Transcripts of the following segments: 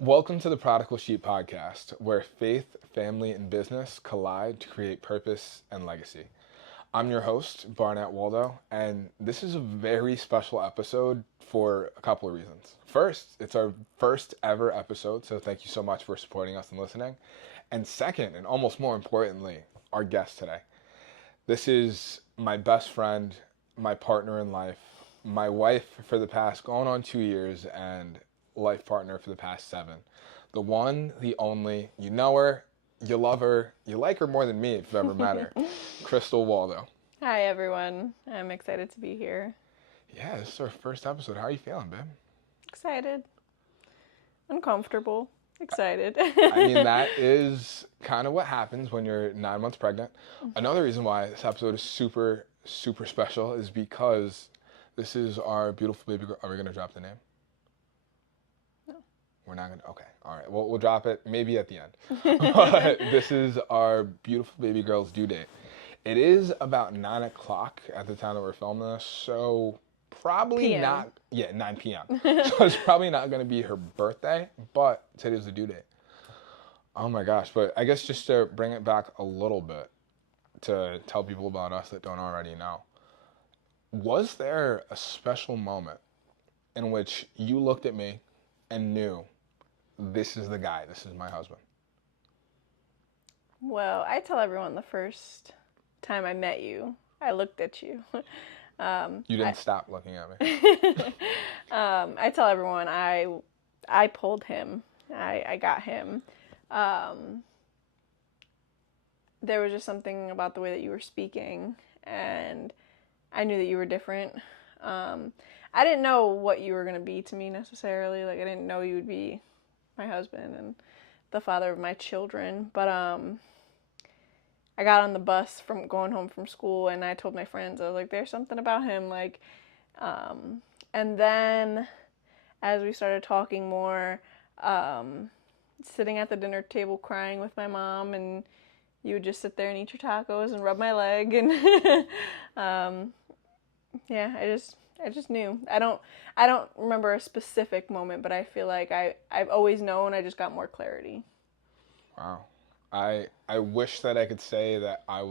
Welcome to the Prodigal Sheep Podcast, where faith, family, and business collide to create purpose and legacy. I'm your host, Barnett Waldo, and this is a very special episode for a couple of reasons. First, it's our first ever episode, so thank you so much for supporting us and listening. And second, and almost more importantly, our guest today. This is my best friend, my partner in life, my wife for the past going on 2 years, and life partner for the past 7. The one, the only, you know her, you love her, you like her more than me if you've ever met her, Crystal Waldo. Hi everyone, I'm excited to be here. Yeah, this is our first episode. How are you feeling, babe? Excited. Uncomfortable. Excited. I mean, that is kind of what happens when you're 9 months pregnant. Another reason why this episode is super, super special is because this is our beautiful baby girl. Are we going to drop the name? We're not going to? Okay. All right. Well, we'll drop it maybe at the end. But this is our beautiful baby girl's due date. It is about 9 o'clock at the time that we're filming this, so probably PM. not. Yeah, 9 p.m. So it's probably not going to be her birthday, but today's the due date. Oh my gosh. But I guess just to bring it back a little bit to tell people about us that don't already know, was there a special moment in which you looked at me and knew this is the guy, this is my husband? Well, I tell everyone the first time I met you, I looked at you. You didn't stop looking at me. I tell everyone I pulled him. I got him. There was just something about the way that you were speaking, and I knew that you were different. I didn't know what you were going to be to me necessarily. Like, I didn't know you would be my husband and the father of my children. But I got on the bus from going home from school, and I told my friends, I was like, there's something about him. Like, and then as we started talking more, sitting at the dinner table crying with my mom, and you would just sit there and eat your tacos and rub my leg. And yeah, I just knew. I don't remember a specific moment, but I feel like I've always known. I just got more clarity. Wow. I wish that I could say that I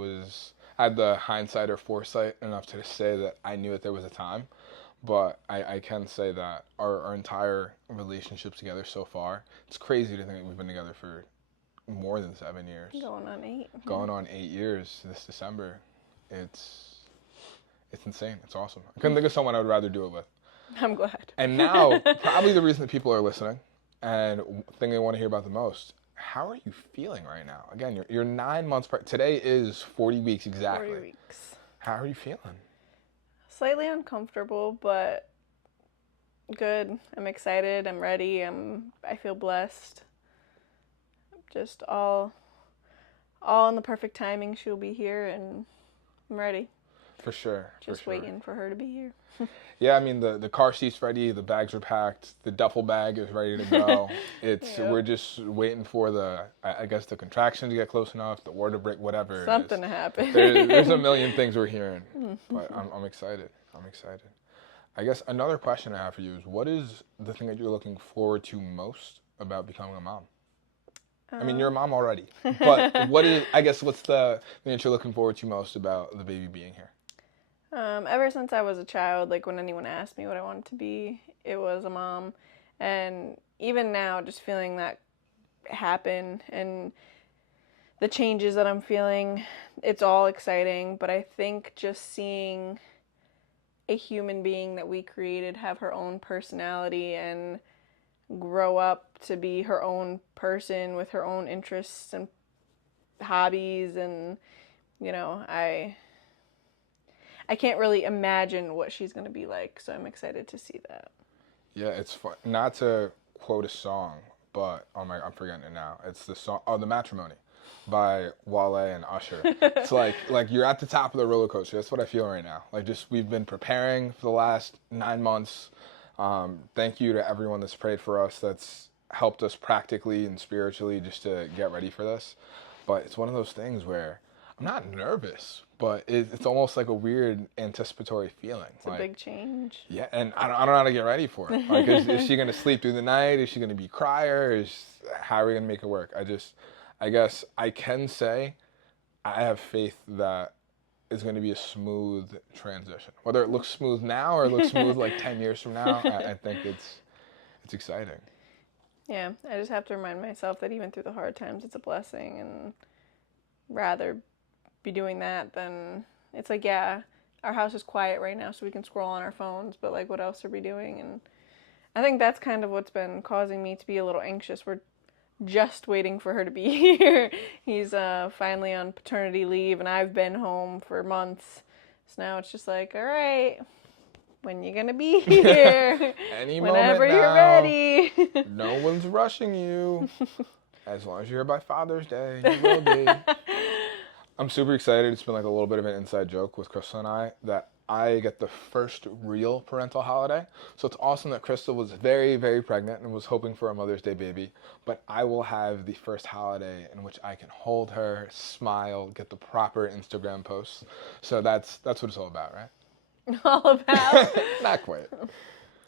had the hindsight or foresight enough to say that I knew that there was a time, but I can say that our entire relationship together so far, it's crazy to think that we've been together for more than 7 years. Going on 8. Going on 8 years this December. It's insane. It's awesome. I couldn't think of someone I would rather do it with. I'm glad. And now, probably the reason that people are listening and thing they want to hear about the most, how are you feeling right now? Again, you're 9 months pregnant. Today is 40 weeks exactly. 40 weeks. How are you feeling? Slightly uncomfortable, but good. I'm excited. I'm ready. I feel blessed. Just all in the perfect timing. She'll be here, and I'm ready. For sure. Just waiting for her to be here. Yeah, I mean, the car seat's ready, the bags are packed, the duffel bag is ready to go. Yep. We're just waiting for I guess the contractions to get close enough, the water break, whatever. Something to happen. There's a million things we're hearing, but I'm excited. I guess another question I have for you is, what is the thing that you're looking forward to most about becoming a mom? I mean, you're a mom already, but what's the thing that you're looking forward to most about the baby being here? Ever since I was a child, like when anyone asked me what I wanted to be, it was a mom. And even now, just feeling that happen and the changes that I'm feeling, it's all exciting. But I think just seeing a human being that we created have her own personality and grow up to be her own person with her own interests and hobbies, and I can't really imagine what she's going to be like, so I'm excited to see that. Yeah, it's fun. Not to quote a song, but I'm forgetting it now. It's the song, The Matrimony by Waldo and Usher. It's like you're at the top of the roller coaster. That's what I feel right now. Like, just we've been preparing for the last 9 months. Thank you to everyone that's prayed for us, that's helped us practically and spiritually just to get ready for this. But it's one of those things where I'm not nervous, but it's almost like a weird anticipatory feeling. It's a big change. Yeah, and I don't know how to get ready for it. Like, is she going to sleep through the night? Is she going to be a crier? How are we going to make it work? I guess I can say I have faith that it's going to be a smooth transition. Whether it looks smooth now or it looks smooth like 10 years from now, I think it's exciting. Yeah, I just have to remind myself that even through the hard times, it's a blessing, and rather be doing that than, it's like, yeah, our house is quiet right now so we can scroll on our phones, but like, what else are we doing? And I think that's kind of what's been causing me to be a little anxious. We're just waiting for her to be here. He's finally on paternity leave, and I've been home for months, so now it's just like, all right, when you gonna be here? Any Whenever moment you're now. ready. No one's rushing you. As long as you're here by Father's Day, you will be. I'm super excited. It's been like a little bit of an inside joke with Crystal and I that I get the first real parental holiday. So it's awesome that Crystal was very, very pregnant and was hoping for a Mother's Day baby. But I will have the first holiday in which I can hold her, smile, get the proper Instagram posts. So that's what it's all about, right? All about? Not quite.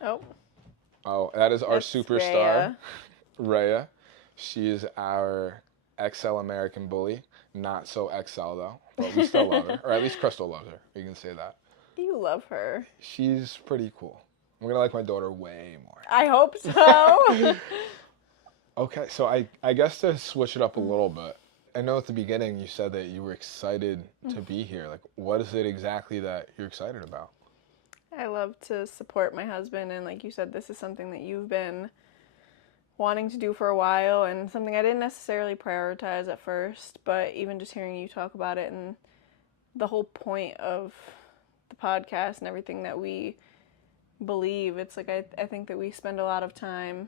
Oh, that is our that's superstar, Rhea. She is our XL American bully. Not so XL though, but we still love her. Or at least Crystal loves her. You can say that. You love her. She's pretty cool. I'm going to like my daughter way more. I hope so. Okay, so I guess to switch it up a little bit, I know at the beginning you said that you were excited to be here. Like, what is it exactly that you're excited about? I love to support my husband, and like you said, this is something that you've been wanting to do for a while, and something I didn't necessarily prioritize at first, but even just hearing you talk about it and the whole point of the podcast and everything that we believe, it's like I think that we spend a lot of time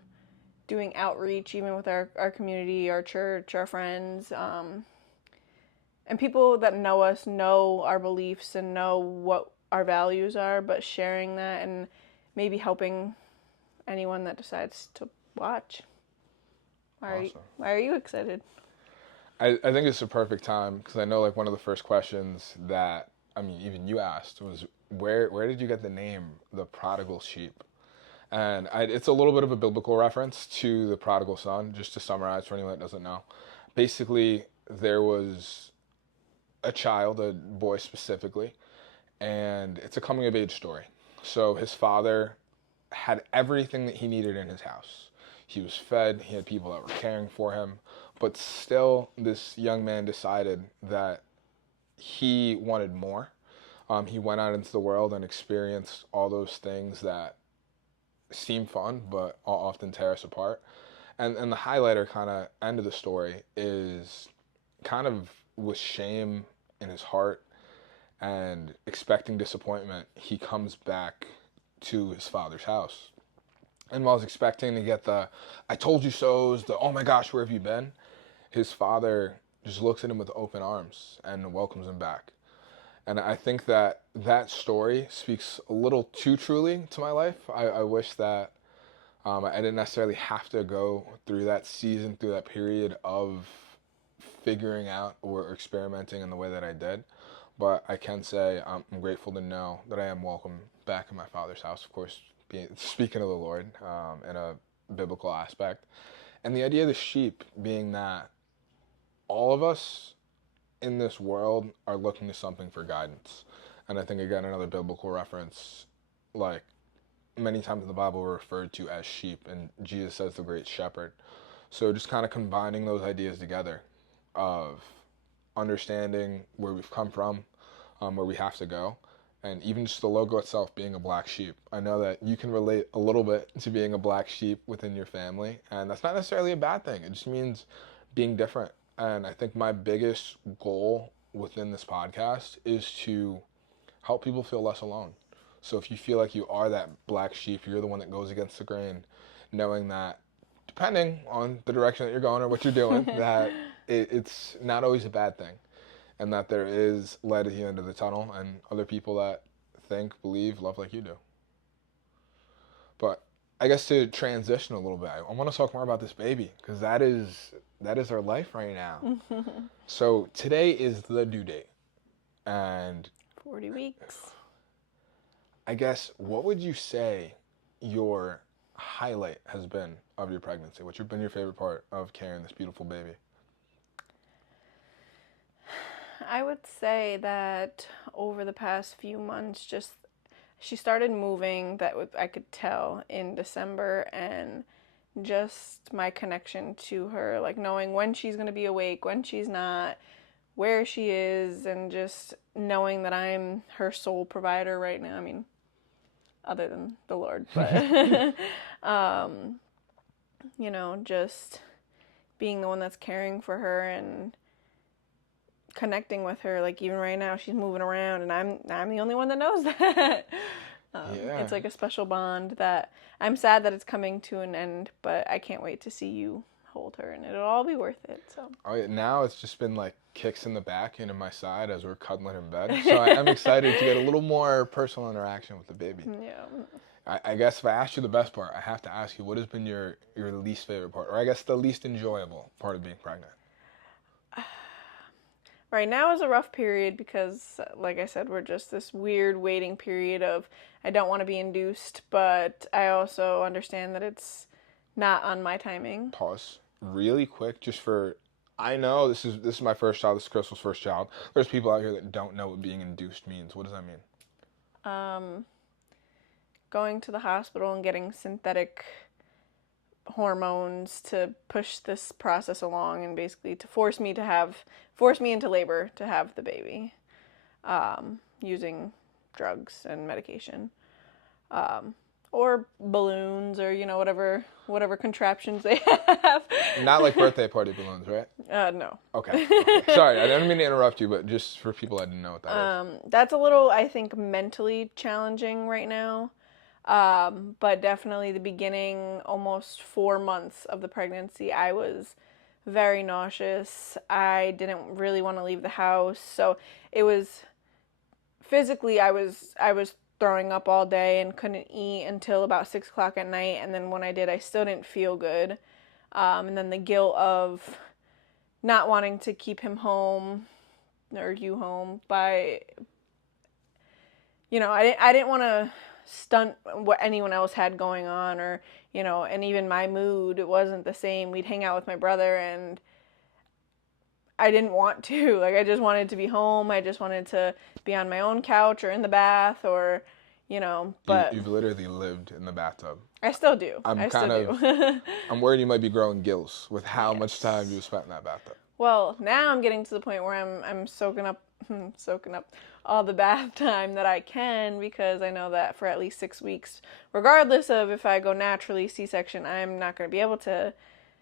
doing outreach, even with our community, our church, our friends, and people that know us know our beliefs and know what our values are, but sharing that and maybe helping anyone that decides to watch. Why are you excited? I think it's a perfect time because I know like one of the first questions that, I mean, even you asked was, where did you get the name, the Prodigal Sheep? And it's a little bit of a biblical reference to the prodigal son, just to summarize for anyone that doesn't know. Basically, there was a child, a boy specifically, and it's a coming-of-age story. So his father had everything that he needed in his house. He was fed, he had people that were caring for him, but still this young man decided that he wanted more. He went out into the world and experienced all those things that seem fun, but often tear us apart. And the highlighter kind of end of the story is kind of with shame in his heart and expecting disappointment, he comes back to his father's house. And while he's expecting to get the "I told you so's," the "oh my gosh, where have you been?" his father just looks at him with open arms and welcomes him back. And I think that story speaks a little too truly to my life. I wish that I didn't necessarily have to go through that season, through that period of figuring out or experimenting in the way that I did. But I can say I'm grateful to know that I am welcome back in my Father's house, of course, speaking of the Lord in a biblical aspect. And the idea of the sheep being that all of us in this world are looking to something for guidance. And I think, again, another biblical reference, like many times in the Bible we're referred to as sheep, and Jesus says the great shepherd. So just kind of combining those ideas together of understanding where we've come from, where we have to go, and even just the logo itself being a black sheep. I know that you can relate a little bit to being a black sheep within your family, and that's not necessarily a bad thing. It just means being different. And I think my biggest goal within this podcast is to help people feel less alone. So if you feel like you are that black sheep, you're the one that goes against the grain, knowing that depending on the direction that you're going or what you're doing, that it's not always a bad thing. And that there is light at the end of the tunnel and other people that think, believe, love like you do. But I guess to transition a little bit, I want to talk more about this baby because that is our life right now. So today is the due date. And 40 weeks. I guess, what would you say your highlight has been of your pregnancy? What's been your favorite part of carrying this beautiful baby? I would say that over the past few months, just she started moving, I could tell in December, and just my connection to her, like knowing when she's going to be awake, when she's not, where she is, and just knowing that I'm her sole provider right now. I mean, other than the Lord, but just being the one that's caring for her and connecting with her. Like even right now, she's moving around, and I'm the only one that knows that. It's like a special bond that I'm sad that it's coming to an end, but I can't wait to see you hold her, and it'll all be worth it. So. Oh, yeah, now it's just been like kicks in the back into my side as we're cuddling in bed. So I'm excited to get a little more personal interaction with the baby. Yeah. I guess if I asked you the best part, I have to ask you, what has been your least favorite part, or I guess the least enjoyable part of being pregnant? Right now is a rough period because, like I said, we're just this weird waiting period of I don't want to be induced, but I also understand that it's not on my timing. Pause really quick, just for, I know this is my first child. This is Crystal's first child. There's people out here that don't know what being induced means. What does that mean? Going to the hospital and getting synthetic hormones to push this process along and basically to force me into labor to have the baby, using drugs and medication, or balloons, or whatever contraptions they have. Not like birthday party balloons, right? No. Okay. Sorry, I didn't mean to interrupt you, but just for people that didn't know what that is. That's a little, I think, mentally challenging right now. But definitely the beginning, almost 4 months of the pregnancy, I was very nauseous. I didn't really want to leave the house. So it was physically, I was throwing up all day and couldn't eat until about 6 o'clock at night. And then when I did, I still didn't feel good. And then the guilt of not wanting to keep him home or you home by, I didn't want to stunt what anyone else had going on, or and even my mood, it wasn't the same. We'd hang out with my brother and I didn't want to, like, I just wanted to be home. I just wanted to be on my own couch or in the bath, or but you've literally lived in the bathtub. I still do. I'm worried you might be growing gills with how much time you spent in that bathtub. Well, now I'm getting to the point where I'm soaking up all the bath time that I can, because I know that for at least 6 weeks, regardless of if I go naturally C-section, I'm not going to be able to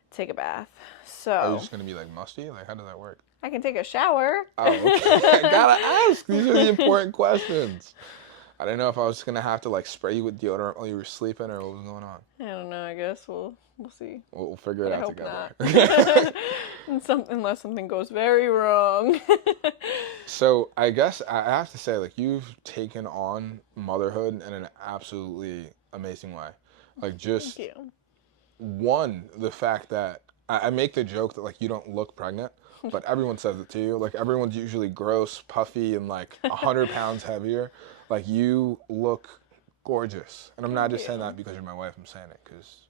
take a bath. So are you just going to be like musty? Like, how does that work? I can take a shower. Oh, okay. I gotta ask. These are the important questions. I didn't know if I was going to have to like spray you with deodorant while you were sleeping, or what was going on. I don't know. I guess we'll see. We'll figure it out together. Unless something goes very wrong. So I guess I have to say, like, you've taken on motherhood in an absolutely amazing way. Like, just Thank you. One, the fact that I make the joke that like you don't look pregnant, but everyone says it to you. Like, everyone's usually gross, puffy, and like 100 pounds heavier. Like, you look gorgeous. And I'm not just saying that because you're my wife. I'm saying it because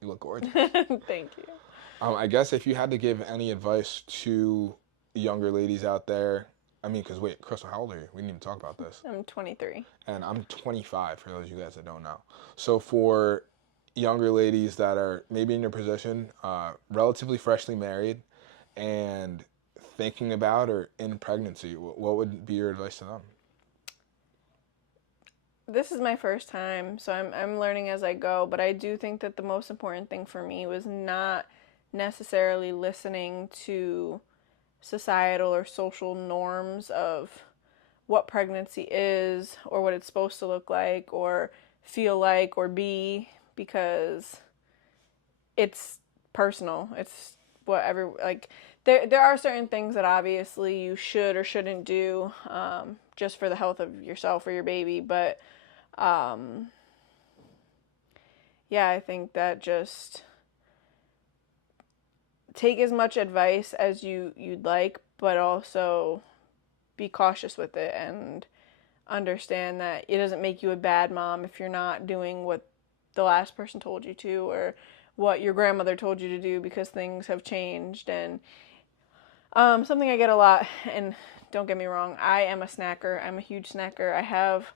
you look gorgeous. Thank you. I guess if you had to give any advice to younger ladies out there, I mean, because wait, Crystal, how old are you? We didn't even talk about this. I'm 23. And I'm 25, for those of you guys that don't know. So for younger ladies that are maybe in your position, relatively freshly married, and thinking about or in pregnancy, what would be your advice to them? This is my first time, so I'm learning as I go, but I do think that the most important thing for me was not necessarily listening to societal or social norms of what pregnancy is, or what it's supposed to look like or feel like or be, because it's personal. It's whatever, like, there are certain things that obviously you should or shouldn't do, just for the health of yourself or your baby, but yeah, I think that just take as much advice as you'd like, but also be cautious with it and understand that it doesn't make you a bad mom if you're not doing what the last person told you to or what your grandmother told you to do, because things have changed. And something I get a lot, and don't get me wrong, I am a snacker. I'm a huge snacker. I have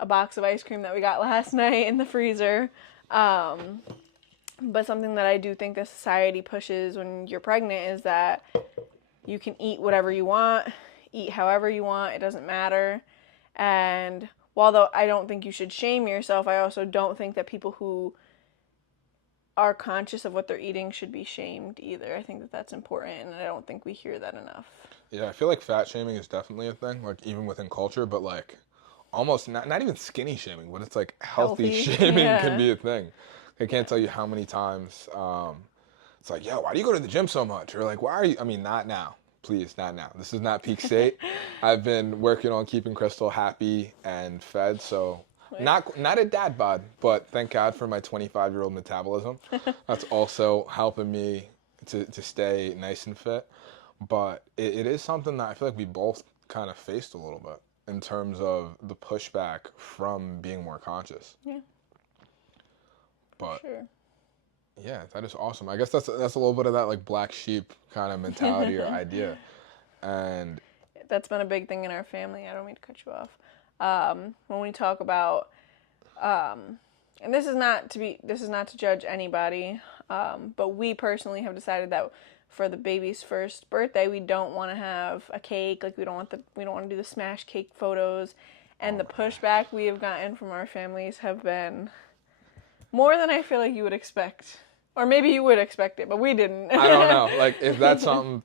a box of ice cream that we got last night in the freezer. But something that I do think that society pushes when you're pregnant is that you can eat whatever you want, eat however you want, it doesn't matter. And while I don't think you should shame yourself, I also don't think that people who are conscious of what they're eating should be shamed either. I think that that's important, and I don't think we hear that enough. Yeah, I feel like fat shaming is definitely a thing, like even within culture, but like almost not even skinny shaming, but it's like healthy shaming can be a thing. I can't tell you how many times it's like, yo, why do you go to the gym so much? Or like, why are you, I mean, not now. Please, not now. This is not peak state. I've been working on keeping Crystal happy and fed, so not a dad bod, but thank God for my 25-year-old metabolism. That's also helping me to stay nice and fit. But it is something that I feel like we both kind of faced a little bit in terms of the pushback from being more conscious. Yeah. But sure. Yeah, that is awesome. I guess that's a little bit of that like black sheep kind of mentality or idea. And that's been a big thing in our family. I don't mean to cut you off. When we talk about, and this is not to judge anybody, but we personally have decided that for the baby's first birthday, we don't want to have a cake. Like we don't want to do the smash cake photos, and the pushback we have gotten from our families have been more than I feel like you would expect. Or maybe you would expect it, but we didn't. I don't know. Like, if that's something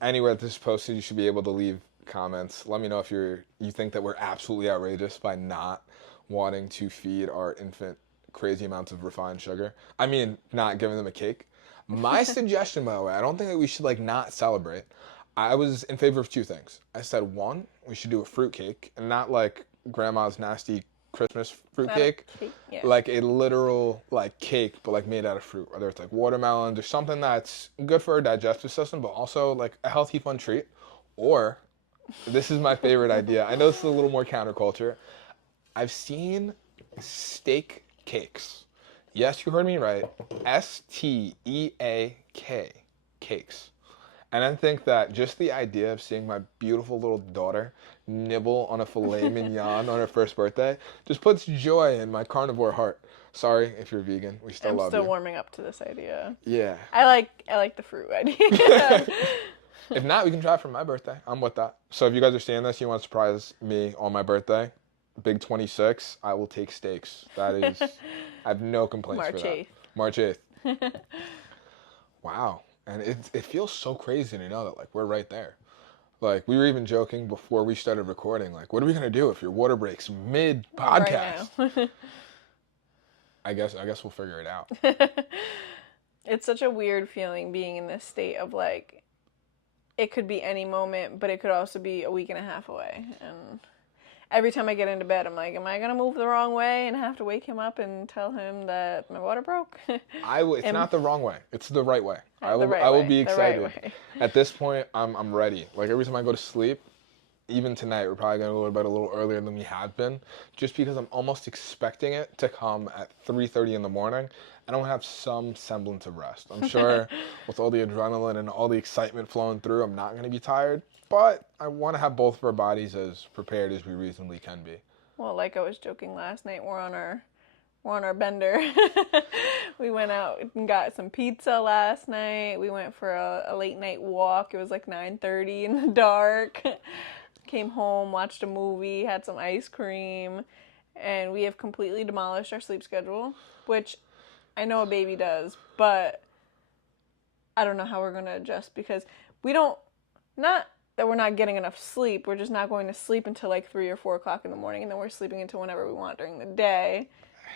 anywhere this is posted, you should be able to leave comments. Let me know if you think that we're absolutely outrageous by not wanting to feed our infant crazy amounts of refined sugar. I mean, not giving them a cake. My suggestion, by the way, I don't think that we should, like, not celebrate. I was in favor of two things. I said, one, we should do a fruit cake, and not, like, grandma's nasty Christmas fruit cake, yeah. Like a literal like cake, but like made out of fruit, whether it's like watermelons or something that's good for our digestive system, but also like a healthy, fun treat. Or, this is my favorite idea. I know this is a little more counterculture. I've seen steak cakes. Yes, you heard me right. STEAK cakes. And I think that just the idea of seeing my beautiful little daughter nibble on a filet mignon on her first birthday just puts joy in my carnivore heart. Sorry if you're vegan. We still love you. I'm still warming up to this idea. Yeah. I like the fruit idea. If not, we can try it for my birthday. I'm with that. So if you guys are seeing this, you want to surprise me on my birthday, big 26, I will take steaks. That is, I have no complaints for that. March 8th. Wow. And it feels so crazy to know that, like, we're right there. Like, we were even joking before we started recording, like, what are we going to do if your water breaks mid-podcast? Right I guess we'll figure it out. It's such a weird feeling being in this state of, like, it could be any moment, but it could also be a week and a half away. And every time I get into bed, I'm like, am I going to move the wrong way and have to wake him up and tell him that my water broke? It's not the wrong way. It's the right way. I will be excited. Right At this point, I'm ready. Like, every time I go to sleep, even tonight, we're probably going to go to bed a little earlier than we have been, just because I'm almost expecting it to come at 3:30 in the morning, and I want to have some semblance of rest. I'm sure with all the adrenaline and all the excitement flowing through, I'm not going to be tired, but I want to have both of our bodies as prepared as we reasonably can be. Well, like I was joking last night, we're on our bender. We went out and got some pizza last night. We went for a late night walk. It was like 9:30 in the dark. Came home, watched a movie, had some ice cream, and we have completely demolished our sleep schedule, which I know a baby does, but I don't know how we're going to adjust because not that we're not getting enough sleep, we're just not going to sleep until like 3 or 4 o'clock in the morning, and then we're sleeping until whenever we want during the day.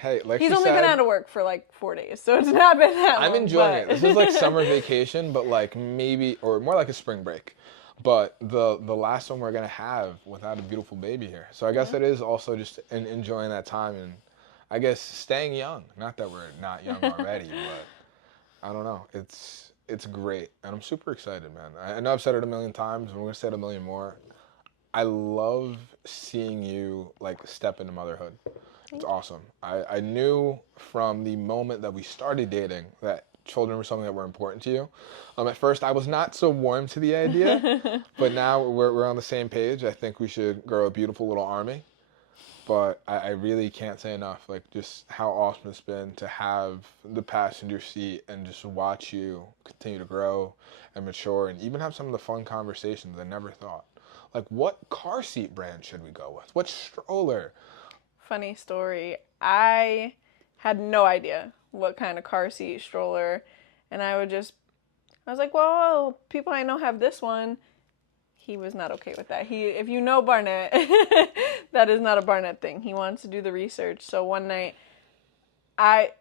Hey, like he's only been out of work for like 4 days, so it's not been that long. I'm enjoying it. This is like summer vacation, but like maybe, or more like a spring break. But the last one we're going to have without a beautiful baby here. So I guess it is also just enjoying that time and I guess staying young. Not that we're not young already, but I don't know. It's great. And I'm super excited, man. I know I've said it a million times, and we're going to say it a million more. I love seeing you like step into motherhood. It's awesome. I knew from the moment that we started dating that children were something that were important to you. At first, I was not so warm to the idea, but now we're on the same page. I think we should grow a beautiful little army. But I really can't say enough, like just how awesome it's been to have the passenger seat and just watch you continue to grow and mature and even have some of the fun conversations I never thought. Like, what car seat brand should we go with? What stroller? Funny story. I had no idea what kind of car seat stroller, and I was like, well, people I know have this one. He was not okay with that. If you know Barnett, that is not a Barnett thing. He wants to do the research. So one night, I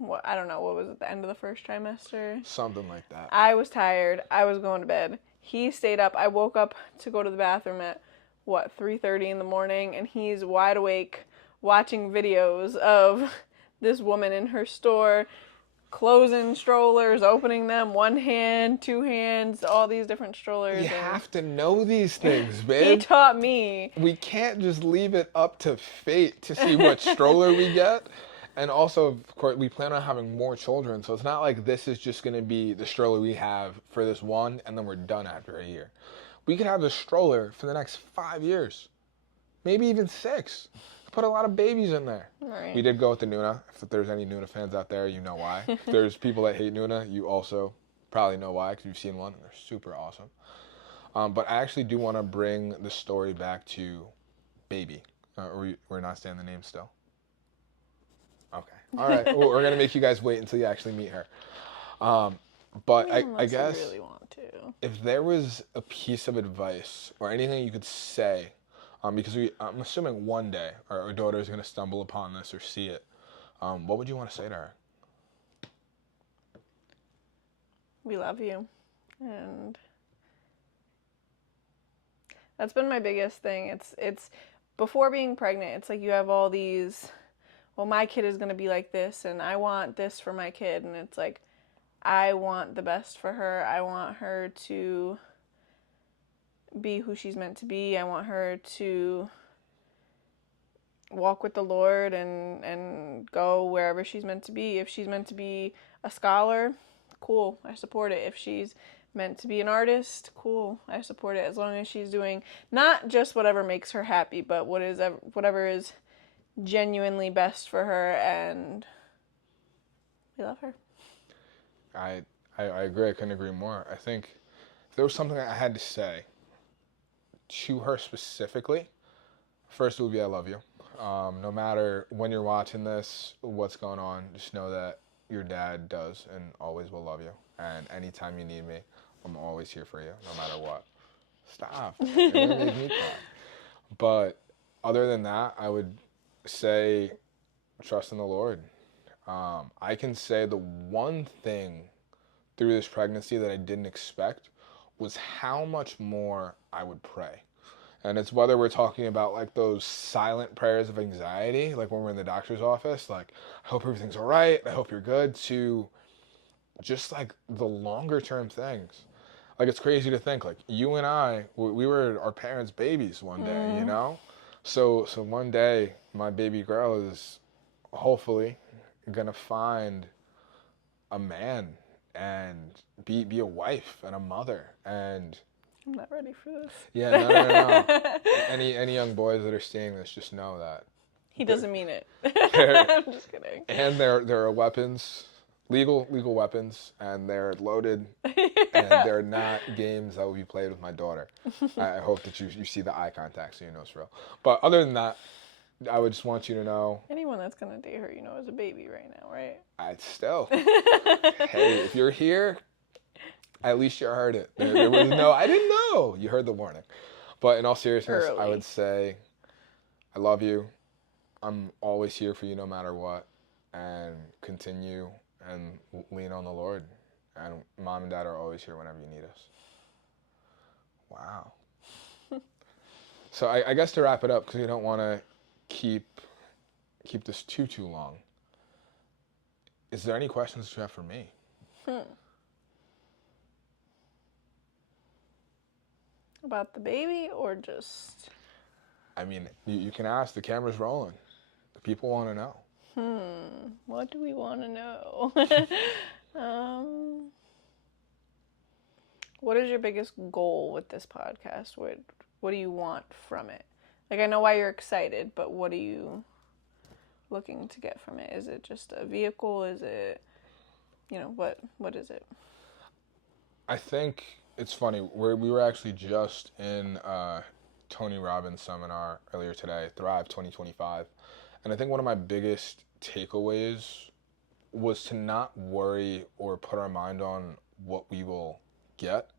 don't know, what was it, the end of the first trimester? Something like that. I was tired. I was going to bed. He stayed up. I woke up to go to the bathroom at, 3:30 in the morning, and he's wide awake watching videos of this woman in her store closing strollers, opening them, one hand, two hands, all these different strollers. You have to know these things, babe. He taught me. We can't just leave it up to fate to see what stroller we get. And also, of course, we plan on having more children, so it's not like this is just going to be the stroller we have for this one, and then we're done after a year. We could have the stroller for the next 5 years, maybe even 6. Put a lot of babies in there. Right. We did go with the Nuna. If there's any Nuna fans out there, you know why. If there's people that hate Nuna, you also probably know why, because you've seen one, and they're super awesome. But I actually do want to bring the story back to Baby. We're not saying the name still? Okay. All right. Well, we're going to make you guys wait until you actually meet her. But I guess you really want to. if there was a piece of advice or anything you could say, because I'm assuming one day our daughter is going to stumble upon this or see it, what would you want to say to her? We love you. And that's been my biggest thing. It's before being pregnant, it's like you have all these, well, my kid is going to be like this, and I want this for my kid. And it's like, I want the best for her. I want her to be who she's meant to be. I want her to walk with the Lord and go wherever she's meant to be. If she's meant to be a scholar, cool, I support it. If she's meant to be an artist, cool, I support it. As long as she's doing not just whatever makes her happy, but whatever is genuinely best for her, and we love her. I agree. I couldn't agree more. I think if there was something I had to say to her specifically, first it would be I love you. No matter when you're watching this, what's going on, just know that your dad does and always will love you. And anytime you need me, I'm always here for you, no matter what. Stop. You're gonna make me cry. But other than that, I would say trust in the Lord. I can say the one thing through this pregnancy that I didn't expect was how much more I would pray. And it's whether we're talking about like those silent prayers of anxiety, like when we're in the doctor's office, like, I hope everything's all right, I hope you're good, to just like the longer term things. Like, it's crazy to think, like, you and I, we were our parents' babies one day, you know? So one day, my baby girl is hopefully gonna find a man and be a wife and a mother. And I'm not ready for this. yeah, no. Any young boys that are seeing this, just know that He doesn't mean it. I'm just kidding. And there are weapons, legal weapons, and they're loaded, and they're not games that will be played with my daughter. I hope that you see the eye contact so you know it's real. But other than that, I would just want you to know. Anyone that's going to date her, is a baby right now, right? Hey, if you're here, at least you heard it. There was no, I didn't know. You heard the warning. But in all seriousness, I would say, I love you. I'm always here for you no matter what. And continue and lean on the Lord. And Mom and Dad are always here whenever you need us. Wow. So I guess to wrap it up, because we don't want to keep this too long. Is there any questions that you have for me? About the baby or just... I mean, you can ask. The camera's rolling. The people want to know. What do we want to know? What is your biggest goal with this podcast? What do you want from it? Like, I know why you're excited, but what are you looking to get from it? Is it just a vehicle? Is it, what is it? I think it's funny. We were actually just in Tony Robbins' seminar earlier today, Thrive 2025. And I think one of my biggest takeaways was to not worry or put our mind on what we will get,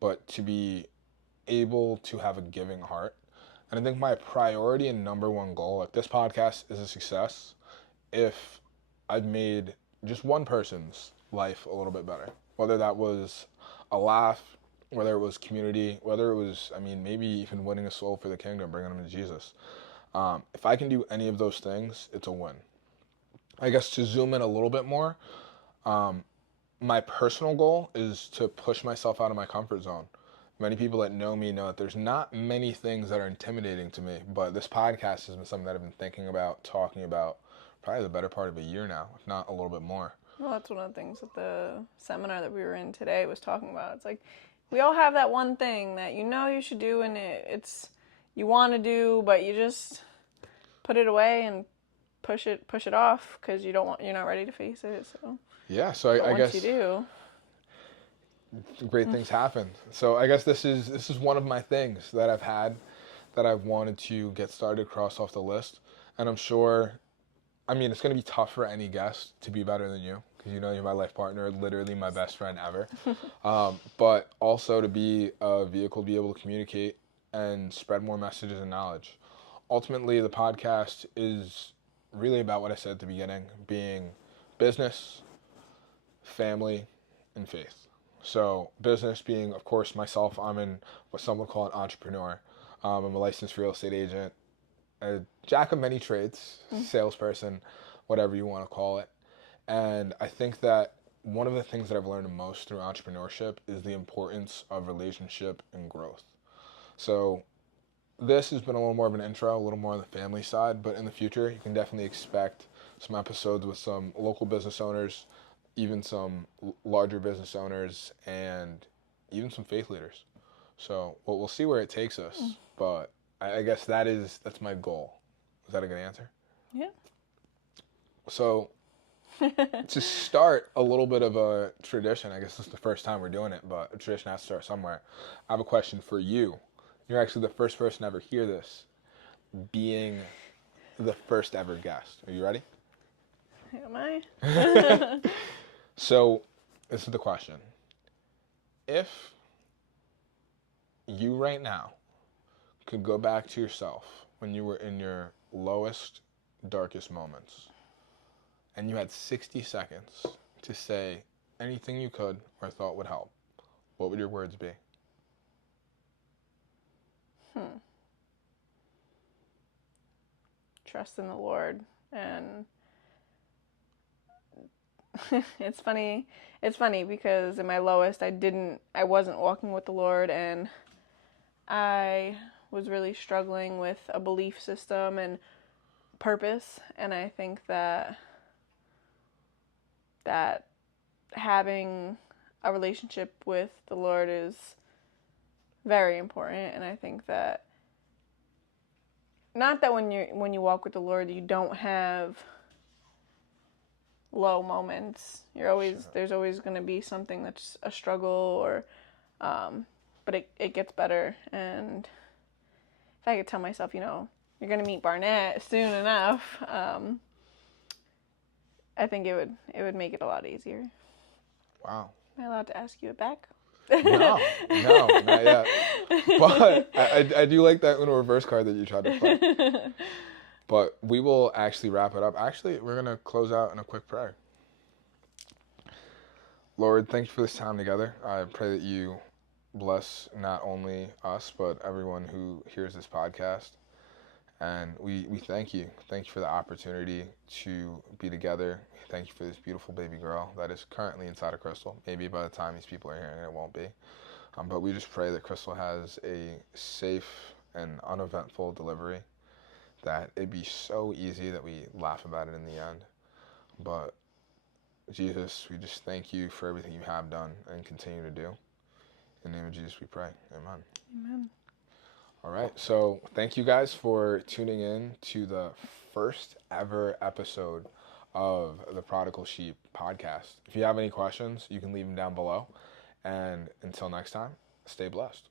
but to be able to have a giving heart. And I think my priority and number one goal, like this podcast is a success if I've made just one person's life a little bit better. Whether that was a laugh, whether it was community, whether it was, maybe even winning a soul for the kingdom, bringing them to Jesus. If I can do any of those things, it's a win. I guess to zoom in a little bit more, my personal goal is to push myself out of my comfort zone. Many people that know me know that there's not many things that are intimidating to me, but this podcast has been something that I've been thinking about, talking about, probably the better part of a year now, if not a little bit more. Well, that's one of the things that the seminar that we were in today was talking about. It's like, we all have that one thing that you should do, and it's you want to do, but you just put it away and push it off because you're not ready to face it. So yeah, so I guess once you do, great things happen. So I guess this is one of my things that I've had that I've wanted to get started, cross off the list, and I'm sure. It's going to be tough for any guest to be better than you because you're my life partner, literally my best friend ever. But also to be a vehicle to be able to communicate and spread more messages and knowledge. Ultimately, the podcast is really about what I said at the beginning, being business, family, and faith. So business being, of course, myself, I'm what some would call an entrepreneur. I'm a licensed real estate agent, a jack of many trades, salesperson, whatever you want to call it. And I think that one of the things that I've learned the most through entrepreneurship is the importance of relationship and growth. So this has been a little more of an intro, a little more on the family side, but in the future, you can definitely expect some episodes with some local business owners, even some larger business owners, and even some faith leaders. So we'll see where it takes us, but I guess that's my goal. Is that a good answer? Yeah. So to start a little bit of a tradition, I guess this is the first time we're doing it, but a tradition has to start somewhere. I have a question for you. You're actually the first person to ever hear this, being the first ever guest. Are you ready? Am I? So this is the question. If you right now could go back to yourself when you were in your lowest, darkest moments, and you had 60 seconds to say anything you could or thought would help, what would your words be? Trust in the Lord. And it's funny because in my lowest I wasn't walking with the Lord, and I was really struggling with a belief system and purpose, and I think that having a relationship with the Lord is very important. And I think that not that when you walk with the Lord you don't have low moments. There's always going to be something that's a struggle, or but it gets better. And if I could tell myself, you're going to meet Barnett soon enough, I think it would make it a lot easier. Wow. Am I allowed to ask you it back? No, not yet. But I do like that little reverse card that you tried to play. But we will actually wrap it up. Actually, we're going to close out in a quick prayer. Lord, thank you for this time together. I pray that you bless not only us, but everyone who hears this podcast. And we thank you. Thank you for the opportunity to be together. Thank you for this beautiful baby girl that is currently inside of Crystal. Maybe by the time these people are hearing it, it won't be. But we just pray that Crystal has a safe and uneventful delivery, that it'd be so easy that we laugh about it in the end. But Jesus, we just thank you for everything you have done and continue to do. In the name of Jesus we pray. Amen. Amen. All right. So thank you guys for tuning in to the first ever episode of the Prodigal Sheep Podcast. If you have any questions, you can leave them down below. And until next time, stay blessed.